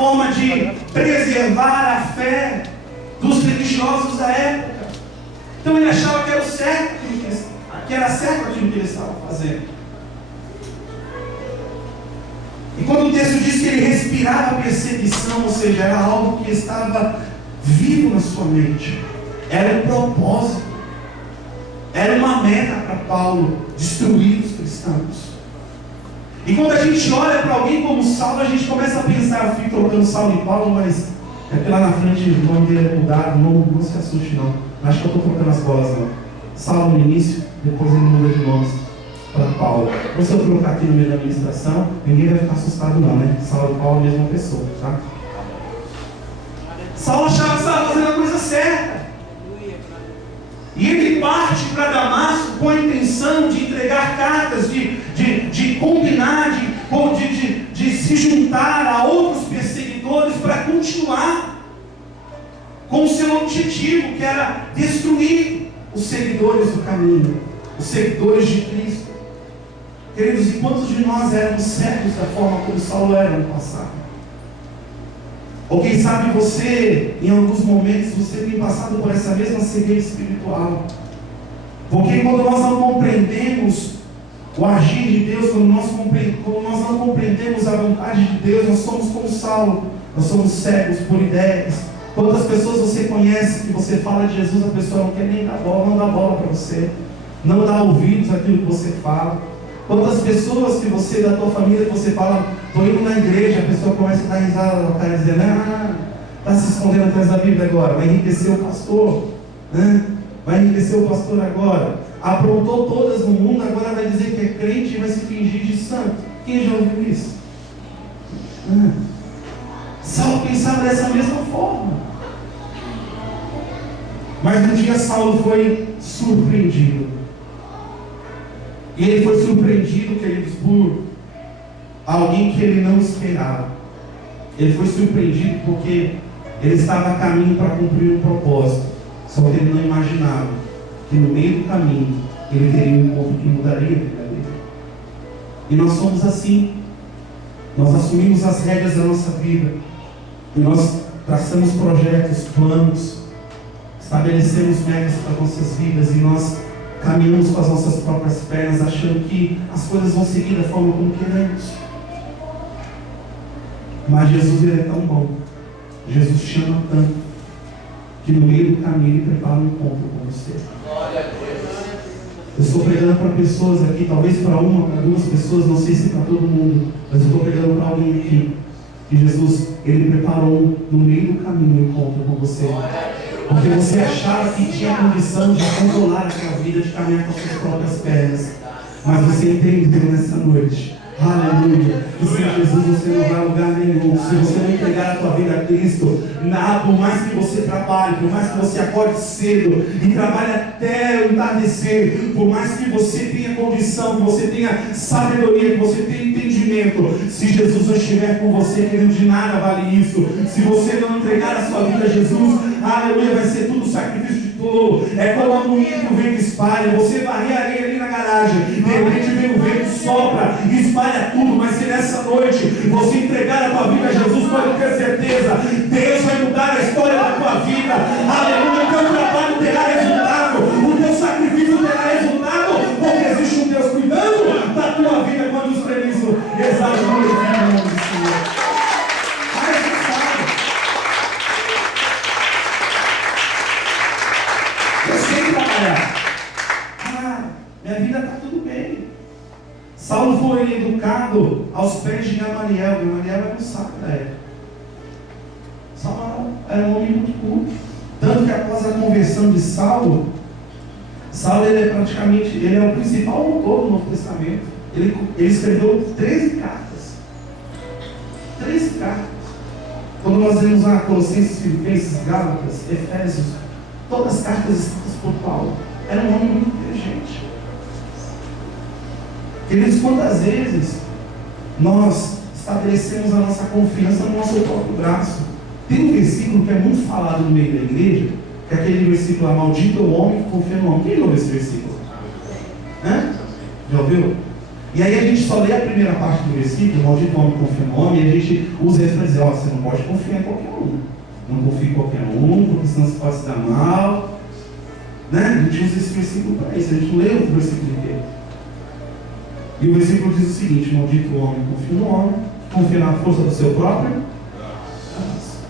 forma de preservar a fé dos religiosos da época. Então ele achava que era certo aquilo que ele estava fazendo. E quando o texto diz que ele respirava perseguição, ou seja, era algo que estava vivo na sua mente, era um propósito, era uma meta para Paulo, destruir os cristãos. E quando a gente olha para alguém como Saulo, a gente começa a pensar, eu fico colocando Saulo e Paulo, mas é que lá na frente o nome dele é mudado, não se assuste não, acho que eu estou trocando as bolas não. Saulo no início, depois ele muda de nomes para Paulo. Então, se eu trocar aqui no meio da administração, ninguém vai ficar assustado não, né? Saulo e Paulo é a mesma pessoa, tá? Saulo achava que estava fazendo a coisa certa. E ele parte para Damasco com a intenção de entregar cartas, de combinar, de se juntar a outros perseguidores para continuar com o seu objetivo, que era destruir os seguidores do caminho, os seguidores de Cristo. Queridos, e quantos de nós éramos cegos da forma como Saulo era no passado? Ou quem sabe você, em alguns momentos, você tem passado por essa mesma cegueira espiritual. Porque quando nós não compreendemos o agir de Deus, quando nós não compreendemos a vontade de Deus, nós somos como Saulo, nós somos cegos por ideias. Quantas pessoas você conhece que você fala de Jesus, a pessoa não quer nem dar bola, não dá bola para você, não dá ouvidos àquilo que você fala. Quantas pessoas que você, da tua família, que você fala, estou indo na igreja, a pessoa começa a dar risada, ela está dizendo, está se escondendo atrás da Bíblia agora, vai enriquecer o pastor, né? Vai enriquecer o pastor agora, aprontou todas no mundo, agora vai dizer que é crente e vai se fingir de santo. Quem já ouviu isso? Saulo pensava dessa mesma forma. Mas um dia Saulo foi surpreendido. E ele foi surpreendido, queridos, por alguém que ele não esperava. Ele foi surpreendido porque ele estava a caminho para cumprir um propósito. Só que ele não imaginava que no meio do caminho ele teria um encontro que mudaria a vida dele. E nós somos assim. Nós assumimos as regras da nossa vida. E nós traçamos projetos, planos, estabelecemos metas para nossas vidas e nós caminhamos com as nossas próprias pernas, achando que as coisas vão seguir da forma como queremos. Mas Jesus, ele é tão bom, Jesus chama tanto, que no meio do caminho ele prepara um encontro com você. Glória a Deus. Eu estou pregando para pessoas aqui, talvez para uma, para duas pessoas, não sei se para todo mundo, mas eu estou pregando para alguém aqui, que Jesus, ele preparou no meio do caminho um encontro com você. Porque você achava que tinha condição de controlar aquela vida, de caminhar com as suas próprias pernas. Mas você entendeu nessa noite, aleluia, que sem Jesus você não vai a lugar nenhum. Se você não entregar a tua vida a Cristo, nada, por mais que você trabalhe, por mais que você acorde cedo e trabalhe até o entardecer, por mais que você tenha condição, que você tenha sabedoria, que você tenha entendimento, se Jesus não estiver com você, querido, de nada vale isso. Se você não entregar a sua vida a Jesus, aleluia, vai ser tudo sacrifício de tolo. É como a moinha que o vento espalha. Você varre a areia ali na garagem, de repente vem o vento, sopra e espalha tudo. Mas se nessa noite você entregar a tua vida a Jesus, pode ter certeza, Deus vai mudar a história da tua vida. Aleluia, o teu trabalho terá resultado, o teu sacrifício terá resultado, porque existe um Deus cuidando da tua vida quando os previstos exaltam o nome do Senhor. Minha vida está tudo bem. Saulo foi educado aos pés de Gamaliel. Gamaliel era um sábio da época. Saulo era um homem muito culto. Tanto que após a conversão de Saulo ele é o principal autor do Novo Testamento. Ele escreveu 13 cartas. 13 cartas. Quando nós vemos lá Colossenses, Filipenses, Gálatas, Efésios, todas as cartas escritas por Paulo. Era um homem muito inteligente. Queridos, quantas vezes nós estabelecemos a nossa confiança no nosso próprio braço? Tem um versículo que é muito falado no meio da igreja, que é aquele versículo lá, maldito é o homem que confia no homem. Quem ouviu esse versículo? Já ouviu? E aí a gente só lê a primeira parte do versículo, maldito homem confia no homem, e a gente usa isso para dizer, ó, você não pode confiar em qualquer um. Não confia em qualquer um, porque senão você pode se dar mal. Né? A gente usa esse versículo para isso, a gente lê o versículo inteiro. E o versículo diz o seguinte: maldito homem confia no homem, confia na força do seu próprio braço.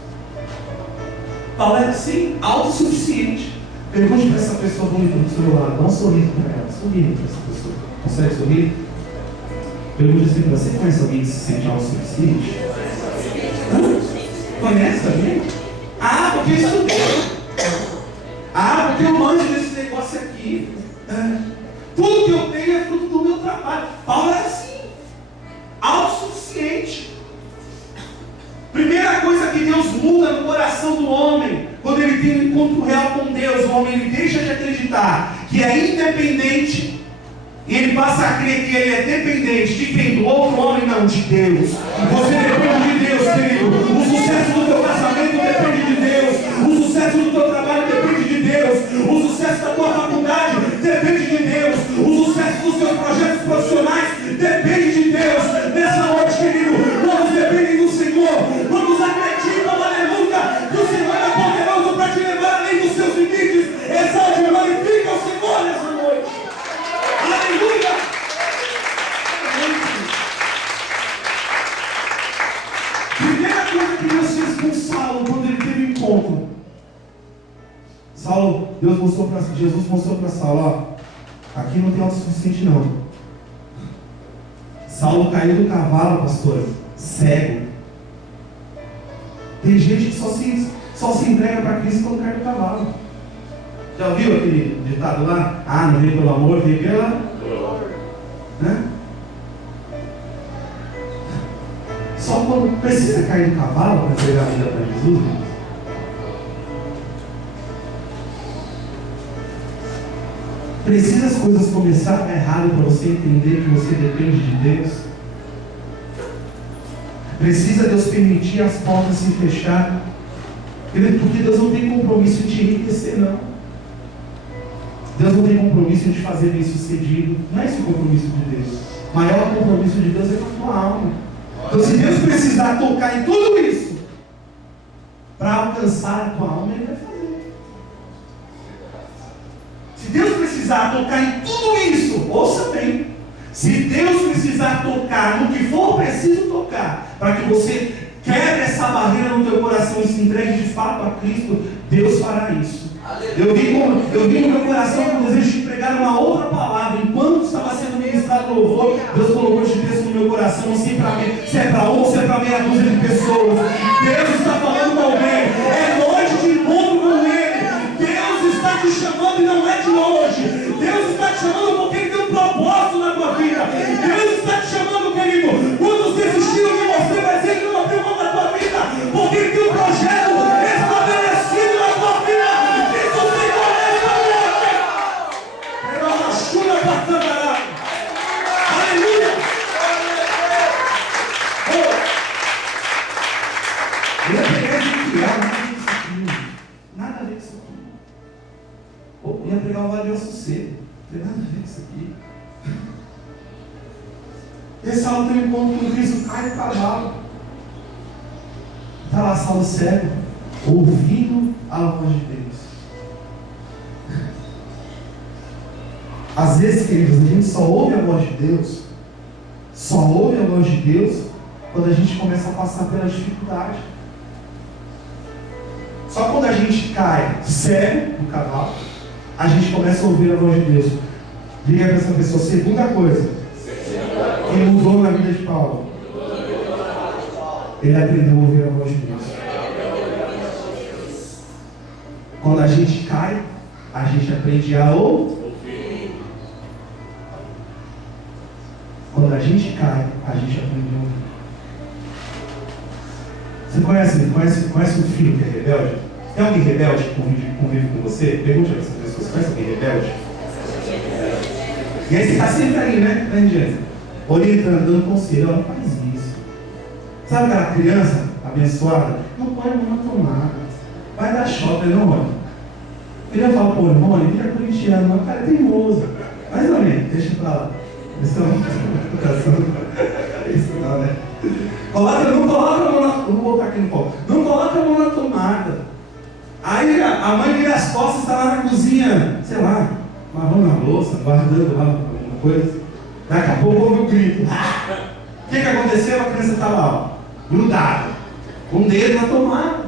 Paulo era assim, autossuficiente. Pergunte para essa pessoa bonita do seu lado, dá um sorriso para ela, sorri para essa pessoa. Consegue sorrir? Pergunte assim para você: conhece alguém que se sente autossuficiente? Conhece alguém? Ah, porque eu estudei. Ah, porque eu manjo desse negócio aqui. Tudo que eu tenho é fruto do meu trabalho. Paulo era assim, autossuficiente. Primeira coisa que Deus muda no coração do homem, quando ele tem um encontro real com Deus, o homem ele deixa de acreditar que é independente, e ele passa a crer que ele é dependente de quem? Do outro homem, não, de Deus. Você depende de Deus, querido. O sucesso do teu casamento depende de Deus. O sucesso do teu trabalho depende de Deus. O sucesso da tua faculdade depende de Deus. O sucesso dos teus projetos profissionais depende de Deus. Nessa noite, querido, todos dependem do Senhor. Todos acreditam, aleluia, que o Senhor é poderoso para te levar além dos seus limites. Exalte e glorifica o Senhor nessa noite. Aleluia! Primeira coisa que Deus fez com Saulo quando ele teve um encontro. Jesus mostrou para Saulo, ó, aqui não tem autossuficiente não. Saulo caiu do cavalo, pastor, cego. Tem gente que só se entrega para Cristo quando cai do cavalo. Já ouviu aquele ditado lá? Ah, não veio pelo amor, veio pela dor. Né? Só quando precisa cair do cavalo para entregar a vida para Jesus. Precisa as coisas começar a dar errado para você entender que você depende de Deus. Precisa Deus permitir as portas se fechar. Porque Deus não tem compromisso de te enriquecer, não. Deus não tem compromisso de fazer bem sucedido. Não é esse o compromisso de Deus. O maior compromisso de Deus é com a tua alma. Então, se Deus precisar tocar em tudo isso para alcançar a tua alma, Ele vai fazer. Se Deus precisar tocar em tudo isso, ouça bem. Se Deus precisar tocar no que for preciso tocar, para que você quebre essa barreira no teu coração e se entregue de fato a Cristo, Deus fará isso. Eu vi no meu coração com o desejo de pregar uma outra palavra. Enquanto estava sendo ministrado o louvor, Deus colocou esse texto no meu coração. Não sei se é para um ou se é para meia dúzia de pessoas. Deus está falando com alguém. É noite de encontro com Ele. Deus está te chamando e não é de hoje. Deus está te chamando porque Ele tem um propósito na tua vida. Deus está te chamando, querido. Quantos desistiram de você, mas Ele não abriu mão da tua vida, porque Ele tem um projeto estabelecido na tua vida. Aleluia! Eu ia pregar de criar, nada a ver com isso aqui. Eu ia pregar o Vale do Sossego, não tem nada a ver com isso aqui. Esse Saulo tem um encontro com Cristo, cai do cavalo. Está lá Saulo cego, ouvindo a voz de Deus. Às vezes, queridos, a gente só ouve a voz de Deus, quando a gente começa a passar pela dificuldade. Só quando a gente cai cego do cavalo, a gente começa a ouvir a voz de Deus. Diga para essa pessoa: segunda coisa que mudou na vida de Paulo, ele aprendeu a ouvir a voz de Deus. Quando a gente cai, a gente aprende a ouvir. Quando a gente cai, a gente aprende a ouvir. Você conhece um filho que é rebelde? Tem alguém rebelde que convive com você? Pergunte a essa pessoa: você conhece alguém rebelde? E aí você está sempre ali, né, orientando, dando conselho: não faz isso. Sabe aquela criança abençoada? Não põe a mão na tomada. Vai dar choque, não, Rony. Eu ia falar: pô, Rony, vira corintiano, mas o cara é teimoso. Mais ou menos, deixa pra lá. Isso é uma educação. Isso não, né? Não coloca a mão na... Vamos voltar aqui no foco. Não coloca a mão na tomada. Aí a mãe vira as costas e está lá na cozinha, sei lá, lavando a louça, guardando lá alguma coisa. Daqui a pouco ouve o grito. O que aconteceu? A criança está lá, ó, grudada, com o dedo na tomada.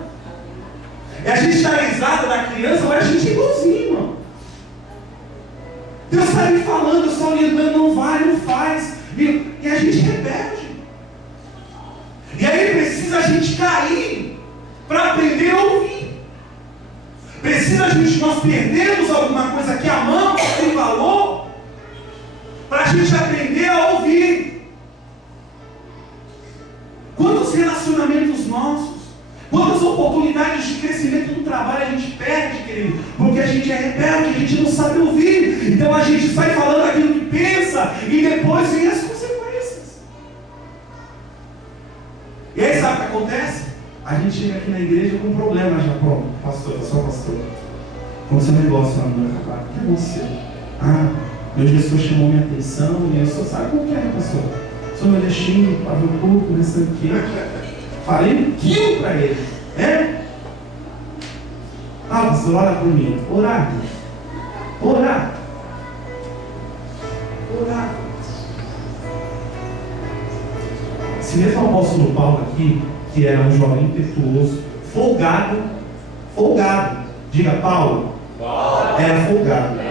E a gente dá risada da criança, mas a gente é igualzinho, irmão. Deus está me falando, só orientando, não vai, não faz. E a gente rebelde. E aí precisa a gente cair para aprender a ouvir. Precisa nós perdermos alguma coisa que amamos, que tem valor, para a gente aprender a ouvir. Quantos relacionamentos nossos, quantas oportunidades de crescimento no trabalho a gente perde, querido, porque a gente é rebelde, a gente não sabe ouvir. Então a gente sai falando aquilo que pensa e depois vem as consequências. E aí sabe o que acontece? A gente chega aqui na igreja com um problema já, pronto, pastor, eu sou pastor. Aconteceu um negócio lá no meu trabalho. O que aconteceu? Meu gestor chamou minha atenção e eu só sabe como que é, pastor. Sou meu destino, para o corpo, nesse aqui. Falei um quilo para ele. Pastor, ora por mim. Orar. Esse mesmo apóstolo Paulo aqui, que era um jovem impetuoso, folgado, diga Paulo, era folgado.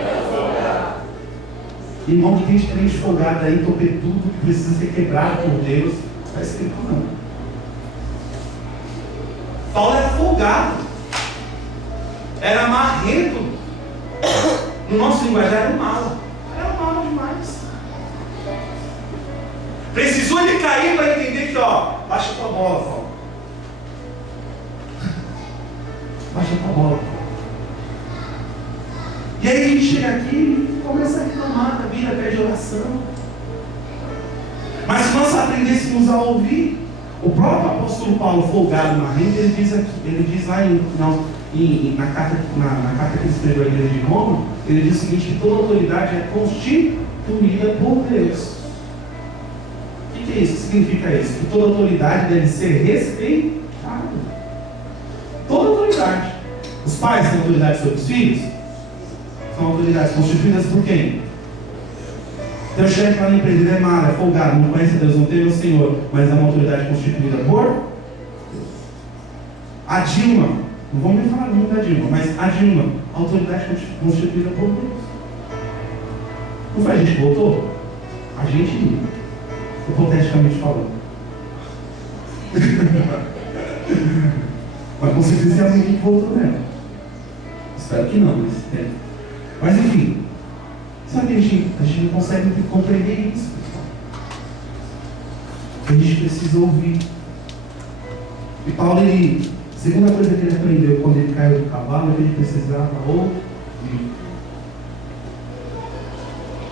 Irmão, que tem crente folgado aí, topetudo, que precisa ser quebrado por Deus, está escrito não. Paulo era folgado, era marrento, no nosso linguajar era mal demais. Precisou ele cair para entender que, baixa tua bola, Paulo. Baixa tua bola. E aí a gente chega aqui e começa a reclamar da vida, pede oração. Mas se nós aprendêssemos a ouvir, o próprio apóstolo Paulo, folgado, marrento, ele diz lá na carta que ele escreveu à igreja de Roma, ele diz o seguinte, que toda autoridade é constituída por Deus. O que é isso? O que significa isso? Que toda autoridade deve ser respeitada. Toda autoridade. Os pais têm autoridade sobre os filhos? São autoridades constituídas por quem? Teu chefe lá na empresa, ele é malo, é folgado, não conhece Deus, não teme o Senhor, mas é uma autoridade constituída por Deus. A Dilma, não vamos nem falar muito da Dilma, mas a Dilma, autoridade constituída por Deus. Não foi a gente que votou? A gente, hipoteticamente falando. Mas com certeza tem alguém que votou nela. Espero que não, mas enfim. Sabe que a gente não consegue compreender isso, pessoal. A gente precisa ouvir. E Paulo, a segunda coisa que ele aprendeu quando ele caiu do cavalo é que ele precisava ouvir.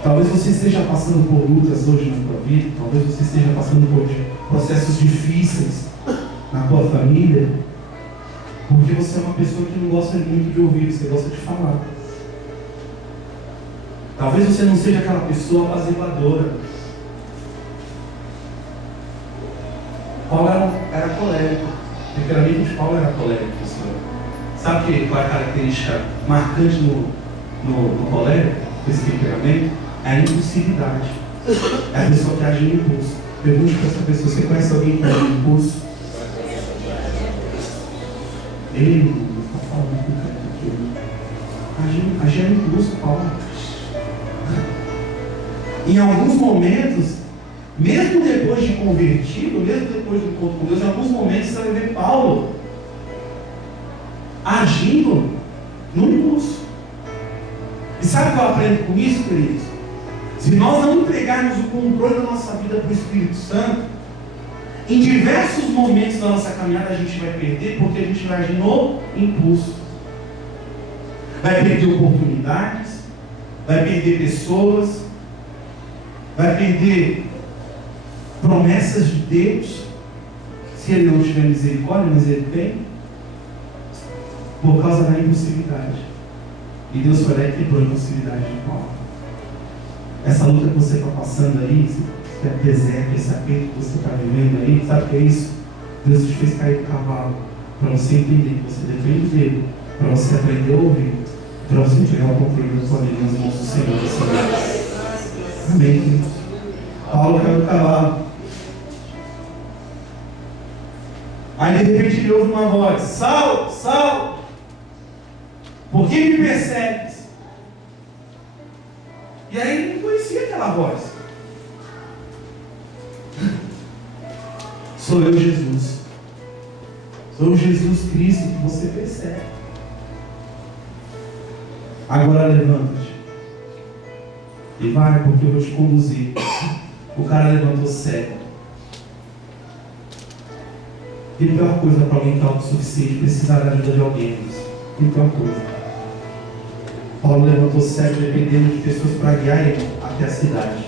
Talvez você esteja passando por lutas hoje na tua vida, talvez você esteja passando por processos difíceis na tua família, porque você é uma pessoa que não gosta muito de ouvir, você gosta de falar. Talvez você não seja aquela pessoa apaziguadora. Paulo era colérico. O temperamento de Paulo era colérico, pessoal. Sabe qual é a característica marcante no colérico, desse temperamento? É a impulsividade. É a pessoa que age em impulso. Pergunte para essa pessoa, você conhece alguém que age em impulso? Ele não está falando com aquilo. Agir em impulso, Paulo. Em alguns momentos, mesmo depois de convertido, mesmo depois do encontro com Deus, em alguns momentos você vai ver Paulo agindo no impulso. E sabe o que eu aprendo com isso, queridos? Se nós não entregarmos o controle da nossa vida para o Espírito Santo, em diversos momentos da nossa caminhada a gente vai perder, porque a gente vai agir no impulso. Vai perder oportunidades, vai perder pessoas, vai perder promessas de Deus, se Ele não tiver misericórdia, mas Ele tem, por causa da impulsividade. E Deus foi lá e quebrou a impulsividade de Paulo. Essa luta que você está passando aí, esse deserto, esse aperto que você está vivendo aí, sabe o que é isso? Deus te fez cair do cavalo para você entender que você depende dele, para você aprender a ouvir, para você entregar o controle da sua vida nas mãos do Senhor. Amém, queridos? Paulo caiu do cavalo. Aí de repente ele ouve uma voz: Saulo, Saulo, por que me persegues? E aí ele não conhecia aquela voz. Sou eu, Jesus. Sou Jesus Cristo que você persegue. Agora levanta-te e vai, porque eu vou te conduzir. O cara levantou cego. E a pior coisa para alguém que é autossuficiente precisar da ajuda de alguém. E a pior coisa. Paulo levantou cego dependendo de pessoas para guiar ele até a cidade.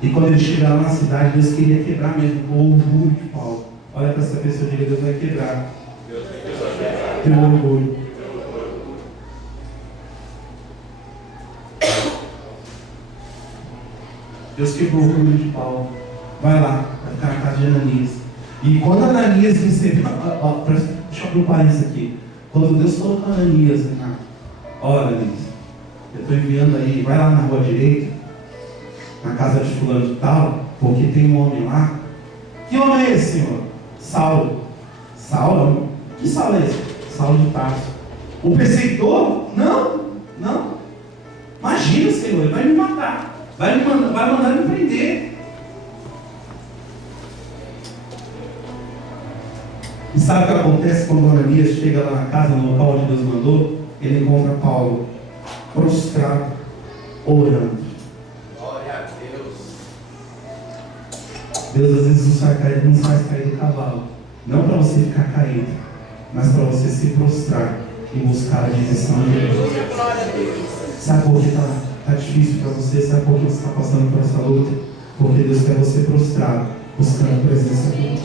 E quando ele chegar lá na cidade, Deus queria quebrar mesmo o orgulho de Paulo. Olha para essa pessoa e diga: Deus vai quebrar teu orgulho. Deus quebrou o orgulho de Paulo. Vai lá, vai ficar na casa de Ananias. E quando Ananias recebeu, deixa eu abrir um parênteses aqui. Quando Deus falou com Ananias, olha, Ananias, eu estou enviando aí, vai lá na rua direita, na casa de fulano de tal, porque tem um homem lá. Que homem é esse, Senhor? Saulo. Saulo? Que Saulo é esse? Saulo de Tarso. O perseguidor? Não, não. Imagina, Senhor, ele vai me matar. Vai mandar me prender. E sabe o que acontece quando Ananias chega lá na casa, no local onde Deus mandou? Ele encontra Paulo prostrado, orando. Glória a Deus. Deus às vezes nos faz cair do cavalo. Não para você ficar caído, mas para você se prostrar e buscar a direção de Deus. Sabe por que está difícil para você? Sabe por que você está passando por essa luta? Porque Deus quer você prostrado, buscando a presença de Deus.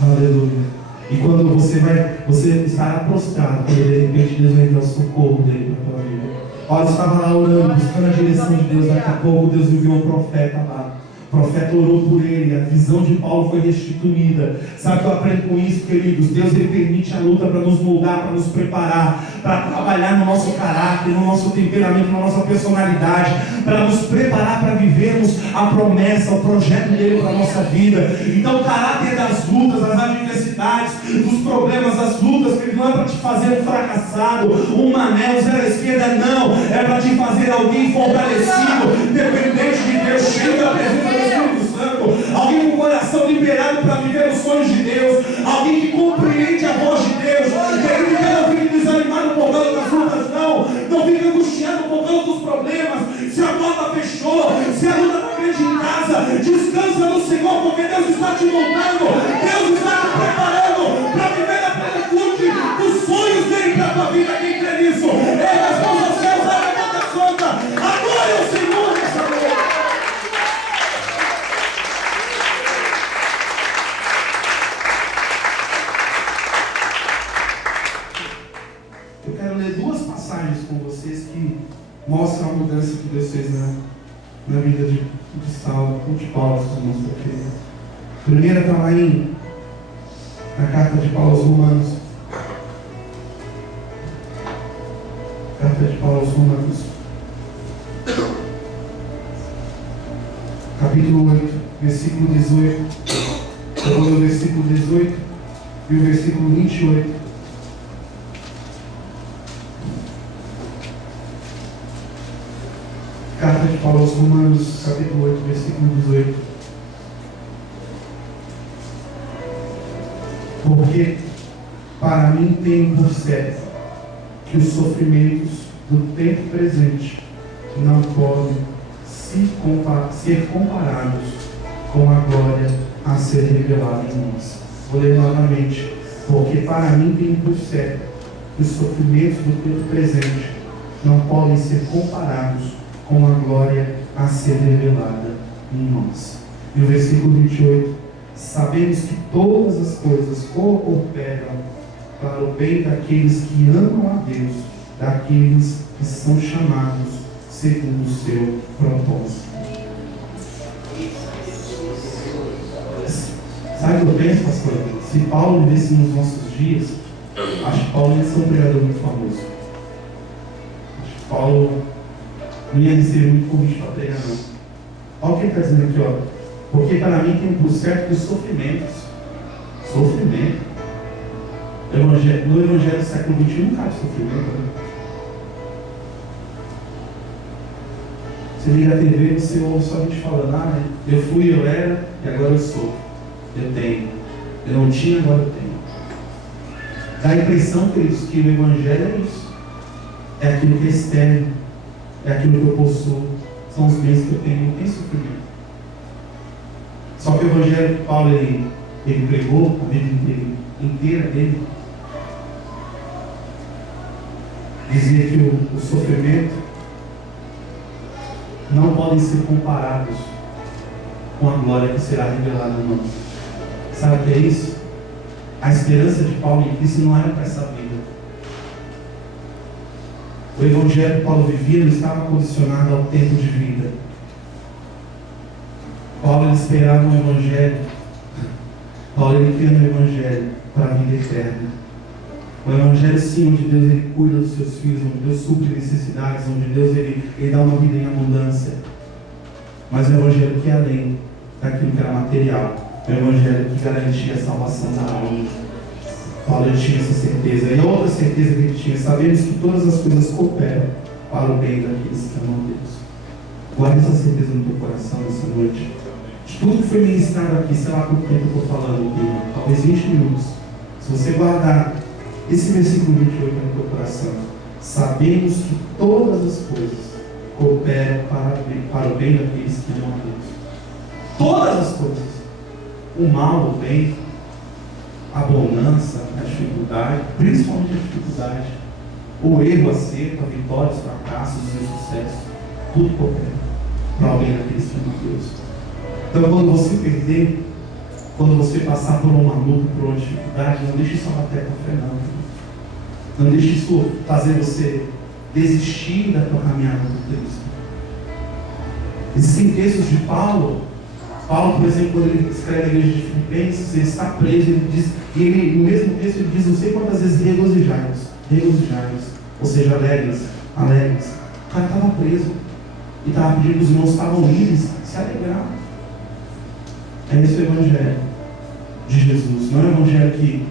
Aleluia. E quando você estará prostrado, quando de repente Deus vai enviar o socorro dele para a tua vida. Olha, você estava lá orando, buscando a direção de Deus. Daqui a pouco Deus enviou um profeta lá. O profeta orou por ele, a visão de Paulo foi restituída. Sabe o que eu aprendo com isso, queridos? Deus ele permite a luta para nos moldar, para nos preparar, para trabalhar no nosso caráter, no nosso temperamento, na nossa personalidade, para nos preparar para vivermos a promessa, o projeto dele para a nossa vida. Então o caráter das lutas, das adversidades, dos problemas, das lutas, que não é para te fazer um fracassado, um mané, um zero à esquerda, não. É para te fazer alguém fortalecido, dependente de Deus, cheio da presença do Espírito Santo, alguém com o coração liberado para viver os sonhos de Deus, alguém que compreende a voz de Deus. Ele não fica desanimado por causa das lutas, não fica angustiado por causa dos problemas. Se a porta fechou, se a luta está grande em casa, descansa no Senhor, porque Deus está te montando, Deus está te preparando para viver a plenitude dos sonhos dele para a tua vida. Quem crê nisso? Erga as mãos aos céus, abre a boca santa, adore o Senhor nessa noite. Eu quero ler duas passagens com vocês que mostram a mudança que Deus fez na vida de Saulo, de Paulo, se não se fez. A primeira está lá na carta de Paulo aos Romanos. Carta de Paulo aos Romanos. Capítulo 8, versículo 18. Eu vou ler o versículo 18 e o versículo 28. Carta de Paulo aos Romanos, capítulo 8, versículo 18. Porque para mim tenho por certo que os sofrimentos do tempo presente não podem ser comparados com a glória a ser revelada em nós. Vou ler novamente. Porque para mim tenho por certo que os sofrimentos do tempo presente não podem ser comparados com a glória a ser revelada em nós. E o versículo 28, sabemos que todas as coisas cooperam para o bem daqueles que amam a Deus, daqueles que são chamados segundo o seu propósito. Sabe o que eu penso, pastor? Se Paulo vivesse nos nossos dias, acho que Paulo ia ser um pregador muito famoso. Acho que Paulo não ia receber muito convite para pregar, não. Olha o que ele está dizendo aqui, ó. Porque para mim tem um por certo dos sofrimentos. Sofrimento. No Evangelho do século XXI não cabe sofrimento. Né? Você liga a TV, você ouve só a gente falando, eu fui, eu era, e agora eu sou. Eu tenho. Eu não tinha, agora eu tenho. Dá a impressão, queridos, que o Evangelho é isso. É aquilo que é externo. É aquilo que eu possuo. São os bens que eu tenho. Não tem sofrimento. Só que o Evangelho que Paulo ele pregou a vida inteira dele, dizia que o sofrimento não podem ser comparados com a glória que será revelada no mundo. Sabe o que é isso? A esperança de Paulo em Cristo não era para essa vida. O Evangelho que Paulo vivia não estava condicionado ao tempo de vida. Paulo esperava um Evangelho. Paulo cria no Evangelho para a vida eterna. O Evangelho, sim, onde Deus ele cuida dos seus filhos, onde Deus supre necessidades, onde Deus ele dá uma vida em abundância. Mas o Evangelho que é além daquilo que era material. O Evangelho que garantia a salvação da alma. Paulo tinha essa certeza. E a outra certeza que ele tinha, sabemos que todas as coisas cooperam para o bem daqueles que amam Deus. Guarde essa certeza no teu coração nessa noite. Tudo que foi ministrado aqui, sei lá quanto tempo eu estou falando aqui, talvez 20 minutos. Se você guardar esse versículo 28 no teu coração, sabemos que todas as coisas cooperam para o bem daqueles que amam a Deus. Todas as coisas. O mal, o bem, a bonança, a dificuldade, principalmente a dificuldade, o erro, o acerto, a vitória, os fracassos, os insucessos, tudo coopera para o bem daqueles que amam a Deus. Então, quando você perder, quando você passar por uma luta, por uma dificuldade, não deixe isso abater a tua fé, não. Não deixe isso fazer você desistir da tua caminhada com Cristo. Existem textos de Paulo. Paulo, por exemplo, quando ele escreve a igreja de Filipenses, ele está preso, ele diz, e ele, no mesmo texto ele diz, não sei quantas vezes, regozijai-vos, ou seja, alegres. O cara estava preso e estava pedindo que os irmãos estavam livres, se alegrar. É esse o Evangelho de Jesus. Não é um Evangelho que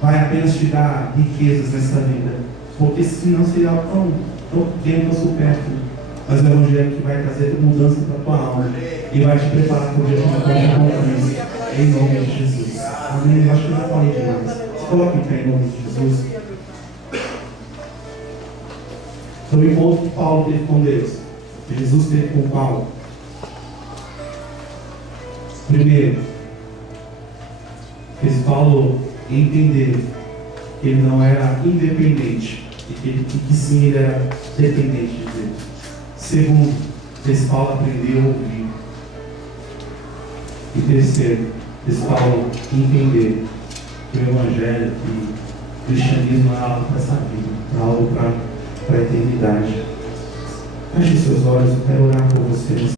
vai apenas te dar riquezas nessa vida, porque senão seria algo tão pequeno, tão supérfluo. Mas é um Evangelho que vai trazer mudança para a tua alma e vai te preparar para o dia de compromisso. Em nome de Jesus. Amém. Eu acho que eu já falei demais. Se coloque em pé em nome de Jesus. Então, o encontro que Paulo teve com Deus, que Jesus teve com Paulo. Primeiro, fez Paulo entender que ele não era independente e que sim, ele era dependente de Deus. Segundo, fez Paulo aprender a ouvir. E terceiro, fez Paulo entender que o Evangelho, que o cristianismo não é algo para essa vida, é algo para a eternidade. Feche seus olhos, eu quero orar por você.